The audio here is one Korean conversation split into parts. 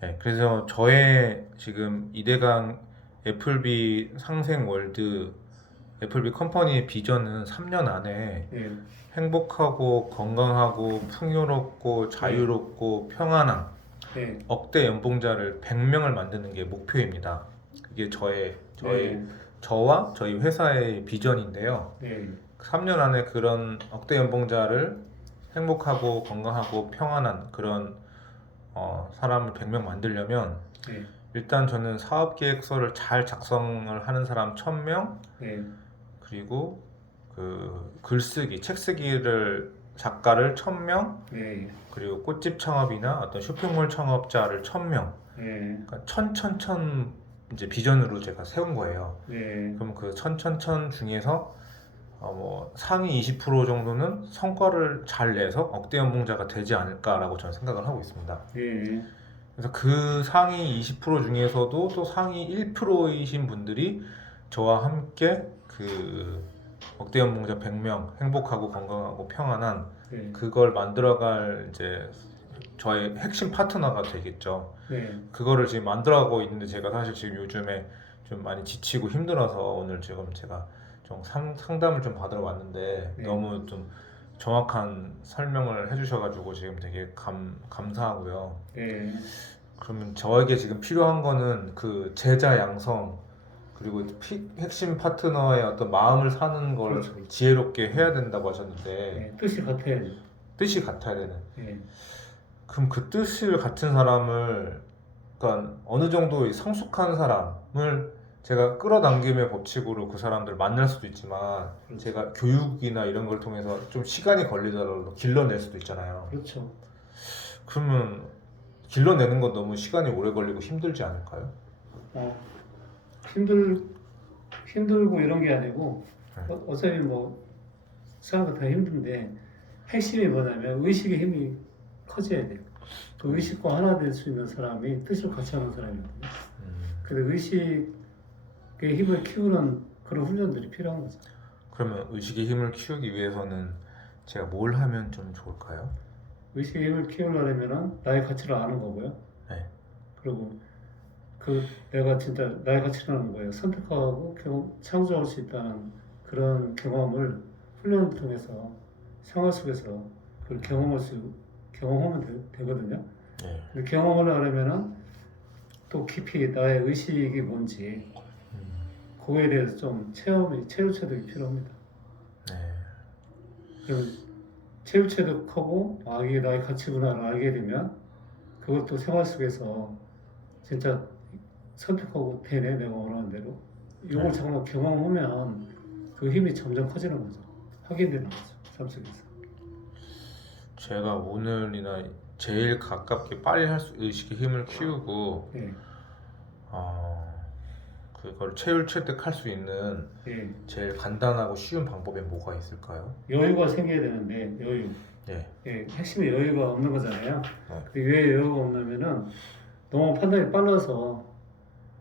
네, 그래서 저의 지금 이대강 애플비 상생 월드 애플비 컴퍼니의 비전은 3년 안에 예. 행복하고 건강하고 풍요롭고 자유롭고 평안한 예. 억대 연봉자를 100명을 만드는 게 목표입니다. 그게 저의 저의 예. 저와 저희 회사의 비전인데요. 예. 3년 안에 그런 억대 연봉자를 행복하고 건강하고 평안한 그런 어, 사람을 100명 만들려면 예. 일단 저는 사업 계획서를 잘 작성을 하는 사람 1000명 예. 그리고 그 글쓰기, 책 쓰기를 작가를 1000명 예. 그리고 꽃집 창업이나 어떤 쇼핑몰 창업자를 1000명 예. 그러니까 천천천 이제 비전으로 제가 세운 거예요. 예. 그럼 그 천천천 중에서 어, 뭐 상위 20% 정도는 성과를 잘 내서 억대 연봉자가 되지 않을까라고 저는 생각을 하고 있습니다. 예. 그래서 그 상위 20% 중에서도 또 상위 1%이신 분들이 저와 함께 그 억대 연봉자 100명 행복하고 건강하고 평안한 예. 그걸 만들어갈 이제 저의 핵심 파트너가 되겠죠. 예. 그거를 지금 만들어가고 있는데 제가 사실 지금 요즘에 좀 많이 지치고 힘들어서 오늘 지금 제가 좀 상, 상담을 좀 받으러 왔는데 네. 너무 좀 정확한 설명을 해주셔가지고 지금 되게 감, 감사하고요. 예. 그러면 저에게 지금 필요한 거는 그 제자 양성 그리고 피- 핵심 파트너의 어떤 마음을 사는 걸 그렇죠. 지혜롭게 해야 된다고 하셨는데 예. 뜻이 같아야죠. 뜻이 같아야 되는 예. 그럼 그 뜻을 같은 사람을 그러니까 어느 정도 성숙한 사람을 제가 끌어당김의 법칙으로 그 사람들을 만날 수도 있지만 그렇죠. 제가 교육이나 이런 걸 통해서 좀 시간이 걸리더라도 길러낼 수도 있잖아요. 그렇죠. 그러면 길러내는 건 너무 시간이 오래 걸리고 힘들지 않을까요? 어, 힘들 힘들고 이런 게 아니고 네. 어, 어차피 뭐 사람은 다 힘든데 핵심이 뭐냐면 의식의 힘이 커져야 돼요. 그 의식과 하나 될 수 있는 사람이 뜻을 같이 하는 사람이거든요. 음, 그래서 의식 의 힘을 키우는 그런 훈련들이 필요한 거죠. 그러면 의식의 힘을 키우기 위해서는 제가 뭘 하면 좀 좋을까요? 의식의 힘을 키우려면은 나의 가치를 아는 거고요. 네. 그리고 그 내가 진짜 나의 가치라는 거예요. 선택하고 경험, 창조할 수 있다는 그런 경험을 훈련을 통해서 생활 속에서 그걸 경험할 수 경험하면 되, 거든요 네. 경험을 하려면은 또 깊이 나의 의식이 뭔지 음, 그거에 대해서 좀 체험이 체육 체득이 필요합니다. 네. 그럼 체육 체득하고 아 이게 나의 가치구나를 알게 되면 그것도 생활 속에서 진짜 선택하고 되네 내가 원하는 대로 이걸 네. 정말 경험하면 그 힘이 점점 커지는 거죠 확인되는 거죠 삶 속에서 제가 오늘이나 제일 가깝게 빨리 할 수 의식의 힘을 키우고 예, 어, 그걸 체율체득할 수 있는 예. 제일 간단하고 쉬운 방법이 뭐가 있을까요? 여유가 생겨야 되는데 여유 예. 예, 핵심이 여유가 없는 거잖아요 네. 근데 왜 여유가 없냐면은 너무 판단이 빨라서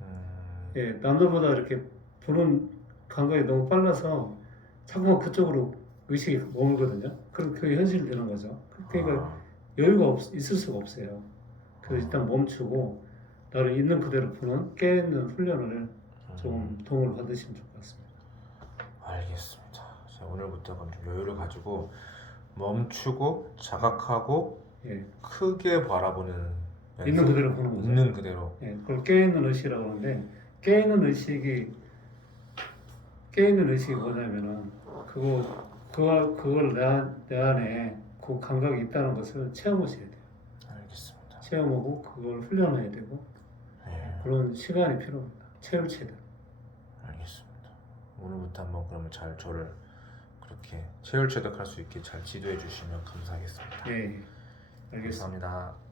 음, 예, 남들보다 이렇게 보는 감각이 너무 빨라서 자꾸만 그쪽으로 의식이 머물거든요. 그럼 그게 현실이 되는 거죠. 그러니까 아, 여유가 없, 있을 수가 없어요. 그래서 일단 멈추고 나를 있는 그대로 보는 깨있는 훈련을 좀 음, 도움을 받으시면 좋을 것 같습니다. 알겠습니다. 자, 오늘부터 그럼 좀 여유를 가지고 멈추고 자각하고 예, 크게 바라보는 있는 연습. 그대로 보는 거죠. 있는 그대로. 예, 그걸 깨있는 의식이라고 하는데 깨있는 의식이 깨있는 의식이 뭐냐면은 그거 그걸 그걸 내, 안- 내 안에 그 감각이 있다는 것을 체험하셔야 돼요. 알겠습니다. 체험하고 그걸 훈련해야 되고 예, 그런 시간이 필요합니다. 체험 체득. 알겠습니다. 오늘부터 한번 그러면 잘 저를 그렇게 체율체득할 수 있게 잘 지도해 주시면 감사하겠습니다. 예, 예. 알겠습니다. 감사합니다.